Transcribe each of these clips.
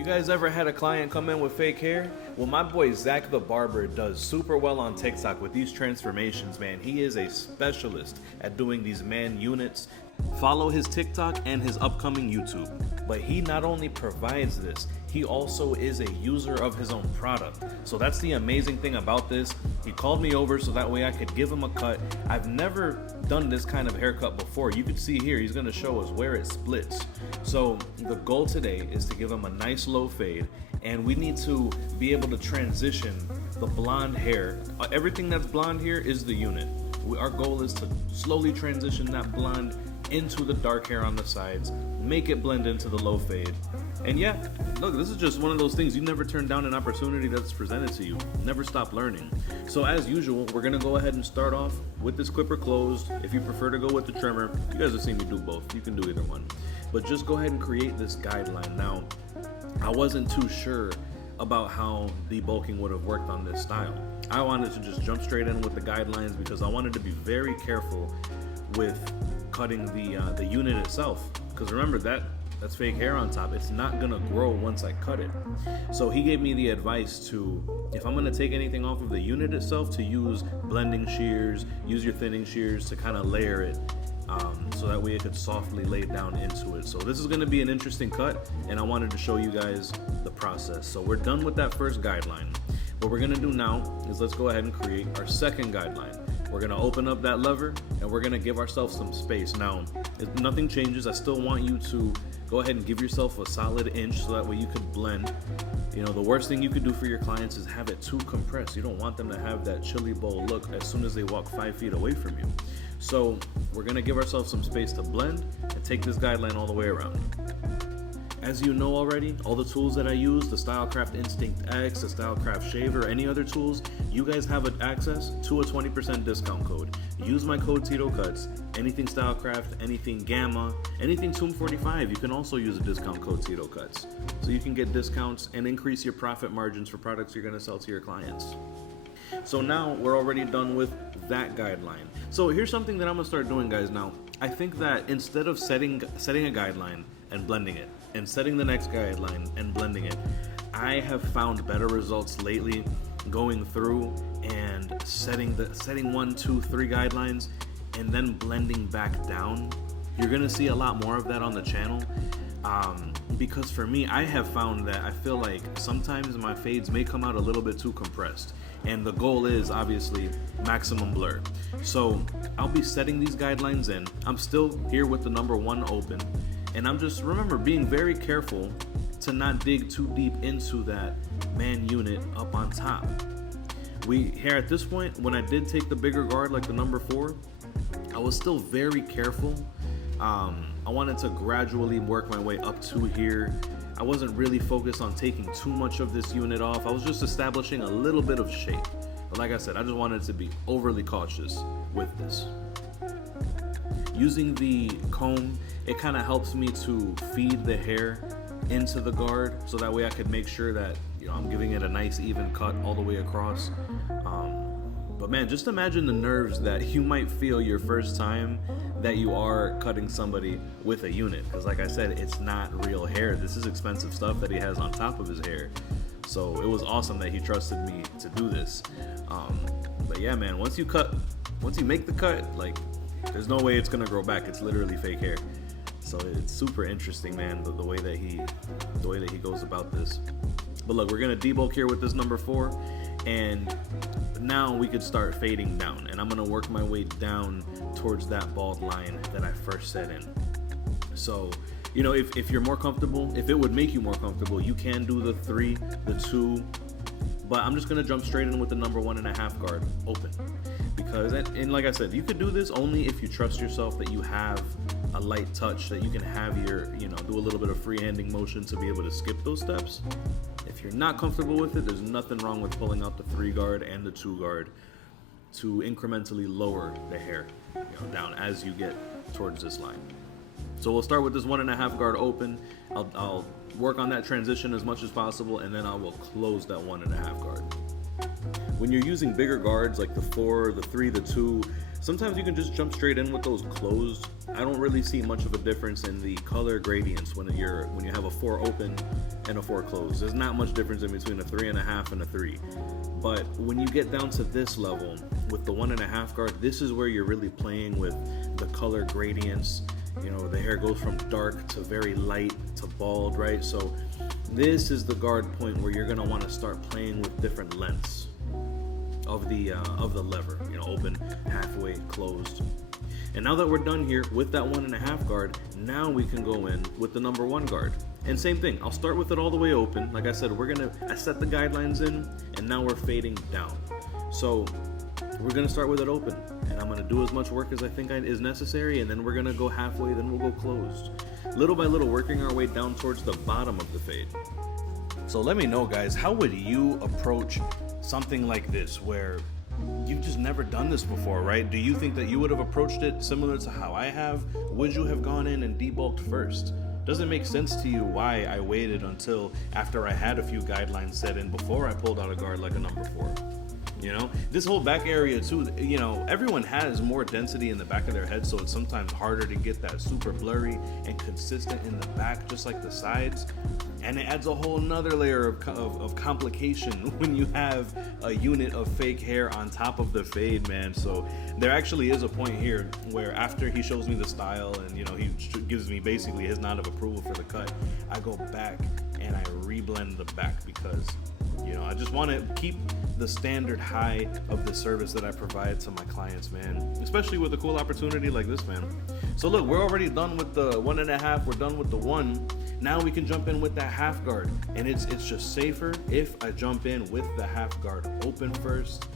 You guys ever had a client come in with fake hair? Well, my boy Zach the Barber does super well on TikTok with these transformations, man. He is a specialist at doing these man units. Follow his TikTok and his upcoming YouTube. But he not only provides this, he also is a user of his own product. So that's the amazing thing about this. He called me over so that way I could give him a cut. I've never done this kind of haircut before. You can see here, he's gonna show us where it splits. So the goal today is to give him a nice low fade, and we need to be able to transition the blonde hair. Everything that's blonde here is the unit. Our goal is to slowly transition that blonde into the dark hair on the sides, make it blend into the low fade. And yeah, look, this is just one of those things. You never turn down an opportunity that's presented to you. Never stop learning. So as usual, we're gonna go ahead and start off with this clipper closed. If you prefer to go with the trimmer, you guys have seen me do both. You can do either one. But just go ahead and create this guideline. Now, I wasn't too sure about how debulking would have worked on this style. I wanted to just jump straight in with the guidelines because I wanted to be very careful with cutting the unit itself. Because remember, that's fake hair on top. It's not gonna grow once I cut it. So he gave me the advice to, if I'm gonna take anything off of the unit itself, to use blending shears, use your thinning shears to kind of layer it, so that way it could softly lay down into it. So this is gonna be an interesting cut, and I wanted to show you guys the process. So we're done with that first guideline. What we're gonna do now is let's go ahead and create our second guideline. We're gonna open up that lever and we're gonna give ourselves some space. Now, if nothing changes, I still want you to go ahead and give yourself a solid inch so that way you could blend. You know, the worst thing you could do for your clients is have it too compressed. You don't want them to have that chili bowl look as soon as they walk 5 feet away from you. So we're gonna give ourselves some space to blend and take this guideline all the way around. As you know already, all the tools that I use, the Stylecraft Instinct X, the Stylecraft Shaver, any other tools, you guys have access to a 20% discount code. Use my code TitoCuts. Anything Stylecraft, anything Gamma, anything Tomb45, you can also use a discount code TitoCuts. So you can get discounts and increase your profit margins for products you're gonna sell to your clients. So now we're already done with that guideline. So here's something that I'm gonna start doing, guys. Now, I think that instead of setting a guideline and blending it, and setting the next guideline and blending it, I have found better results lately going through and setting 1, 2, 3 guidelines and then blending back down. You're gonna see a lot more of that on the channel. Because for me, I have found that I feel like sometimes my fades may come out a little bit too compressed, and the goal is obviously maximum blur. So I'll be setting these guidelines in. I'm still here with the number 1 open, and I'm just, remember, being very careful to not dig too deep into that man unit up on top. Here at this point, when I did take the bigger guard like the number 4, I was still very careful. I wanted to gradually work my way up to here. I wasn't really focused on taking too much of this unit off. I was just establishing a little bit of shape. But like I said, I just wanted to be overly cautious with this. Using the comb, it kind of helps me to feed the hair into the guard, so that way I could make sure that, you know, I'm giving it a nice even cut all the way across. But man, just imagine the nerves that you might feel your first time that you are cutting somebody with a unit, because like I said, it's not real hair. This is expensive stuff that he has on top of his hair. So it was awesome that he trusted me to do this. But yeah, man, once you make the cut, like, there's no way it's gonna grow back. It's literally fake hair. So it's super interesting, man, the way that he goes about this. But look, we're gonna debulk here with this number 4, and now we could start fading down, and I'm gonna work my way down towards that bald line that I first set in. So, you know, if you're more comfortable, if it would make you more comfortable, you can do the 3, the 2, but I'm just gonna jump straight in with the number 1.5 guard open. Because, and like I said, you could do this only if you trust yourself that you have a light touch, that you can have your, you know, do a little bit of freehanding motion to be able to skip those steps. If you're not comfortable with it, there's nothing wrong with pulling out the 3 guard and the 2 guard to incrementally lower the hair, you know, down as you get towards this line. So we'll start with this 1.5 guard open. I'll work on that transition as much as possible, and then I will close that 1.5 guard. When you're using bigger guards like the 4, the 3, the 2, Sometimes you can just jump straight in with those closed. I don't really see much of a difference in the color gradients when you have a 4 open and a 4 closed. There's not much difference in between a 3.5 and a 3. But when you get down to this level with the 1.5 guard, this is where you're really playing with the color gradients. You know, the hair goes from dark to very light to bald, right? So this is the guard point where you're gonna want to start playing with different lengths of the lever. You know, open, halfway, closed. And now that we're done here with that 1.5 guard, now we can go in with the number 1 guard. And same thing, I'll start with it all the way open. Like I said, I set the guidelines in, and now we're fading down. So we're gonna start with it open, and I'm gonna do as much work as I think is necessary, and then we're gonna go halfway, then we'll go closed. Little by little, working our way down towards the bottom of the fade. So let me know, guys, how would you approach something like this where you've just never done this before, right? Do you think that you would have approached it similar to how I have? Would you have gone in and debulked first? Does it make sense to you why I waited until after I had a few guidelines set in before I pulled out a guard like a number 4? You know, this whole back area too, you know, everyone has more density in the back of their head, so it's sometimes harder to get that super blurry and consistent in the back, just like the sides. And it adds a whole nother layer of complication when you have a unit of fake hair on top of the fade, man. So there actually is a point here where after he shows me the style and, you know, he gives me basically his nod of approval for the cut, I go back and I reblend the back because, you know, I just want to keep the standard high of the service that I provide to my clients, man, especially with a cool opportunity like this, man. So look, we're already done with the 1.5, we're done with the 1. Now we can jump in with that half guard, and it's just safer if I jump in with the half guard open first,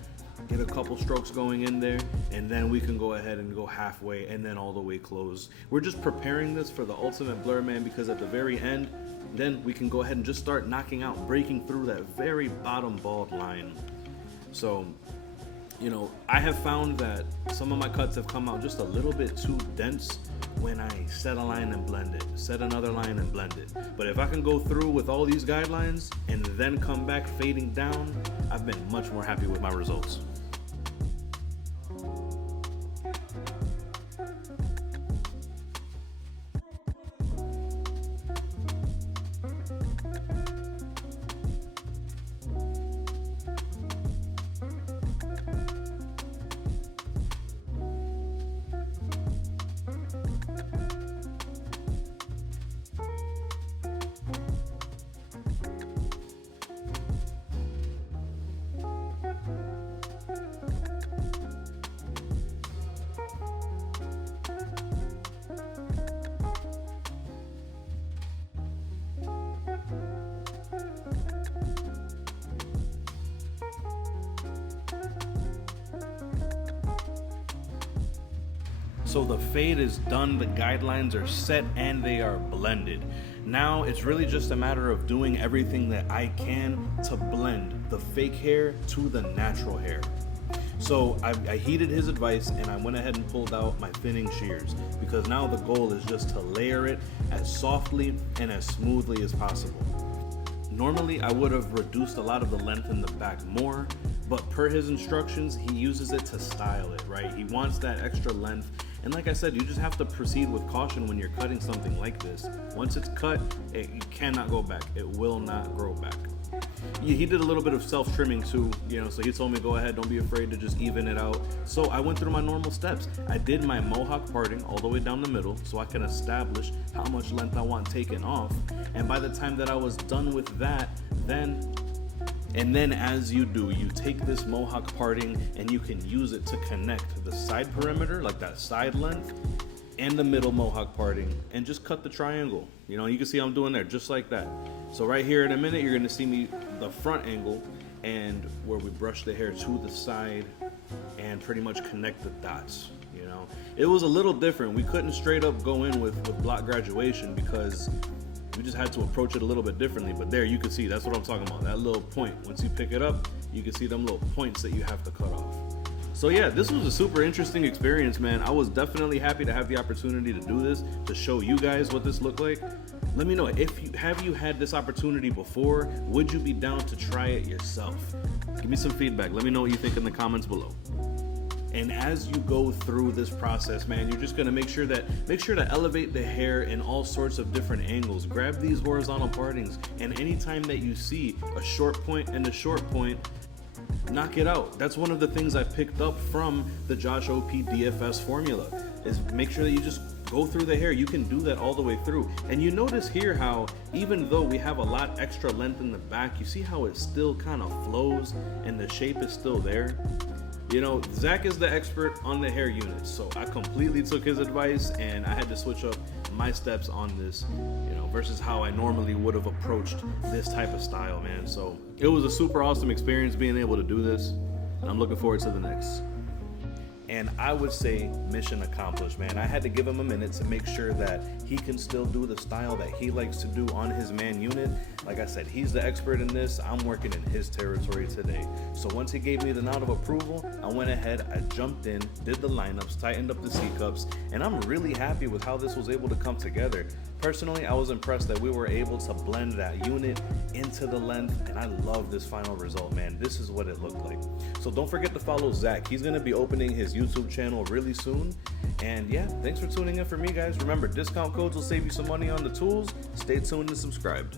get a couple strokes going in there, and then we can go ahead and go halfway and then all the way closed. We're just preparing this for the ultimate blur, man, because at the very end, then we can go ahead and just start knocking out, breaking through that very bottom bald line. So, you know, I have found that some of my cuts have come out just a little bit too dense when I set a line and blend it, set another line and blend it. But if I can go through with all these guidelines and then come back fading down, I've been much more happy with my results. So the fade is done, the guidelines are set, and they are blended. Now it's really just a matter of doing everything that I can to blend the fake hair to the natural hair. So I heeded his advice and I went ahead and pulled out my thinning shears, because now the goal is just to layer it as softly and as smoothly as possible. Normally I would have reduced a lot of the length in the back more, but per his instructions, he uses it to style it, right? He wants that extra length. And like I said, you just have to proceed with caution when you're cutting something like this. Once it's cut, you cannot go back. It will not grow back. He did a little bit of self-trimming too, you know, so he told me go ahead, don't be afraid to just even it out. So I went through my normal steps. I did my mohawk parting all the way down the middle so I can establish how much length I want taken off. And by the time that I was done with that, then as you do, you take this mohawk parting and you can use it to connect the side perimeter, like that side length, and the middle mohawk parting, and just cut the triangle. You know, you can see I'm doing there just like that. So right here in a minute, you're gonna see me the front angle and where we brush the hair to the side and pretty much connect the dots. You know, it was a little different. We couldn't straight up go in with block graduation because we just had to approach it a little bit differently. But there you can see, that's what I'm talking about, that little point. Once you pick it up, you can see them little points that you have to cut off. So yeah, this was a super interesting experience, man. I was definitely happy to have the opportunity to do this, to show you guys what this looked like. Let me know, have you had this opportunity before? Would you be down to try it yourself? Give me some feedback. Let me know what you think in the comments below. And as you go through this process, man, you're just gonna make sure to elevate the hair in all sorts of different angles. Grab these horizontal partings, and anytime that you see a short point and a short point, knock it out. That's one of the things I picked up from the Josh OP DFS formula, is make sure that you just go through the hair. You can do that all the way through. And you notice here how even though we have a lot extra length in the back, you see how it still kind of flows and the shape is still there. You know, Zach is the expert on the hair units, so I completely took his advice and I had to switch up my steps on this, you know, versus how I normally would have approached this type of style, man. So it was a super awesome experience being able to do this, and I'm looking forward to the next. And I would say mission accomplished, man. I had to give him a minute to make sure that he can still do the style that he likes to do on his man unit. Like I said, he's the expert in this. I'm working in his territory today. So once he gave me the nod of approval, I went ahead, I jumped in, did the lineups, tightened up the C-cups, and I'm really happy with how this was able to come together. Personally, I was impressed that we were able to blend that unit into the length, and I love this final result, man. This is what it looked like. So don't forget to follow Zach. He's gonna be opening his YouTube channel really soon. And yeah, thanks for tuning in for me, guys. Remember, discount codes will save you some money on the tools. Stay tuned and subscribed.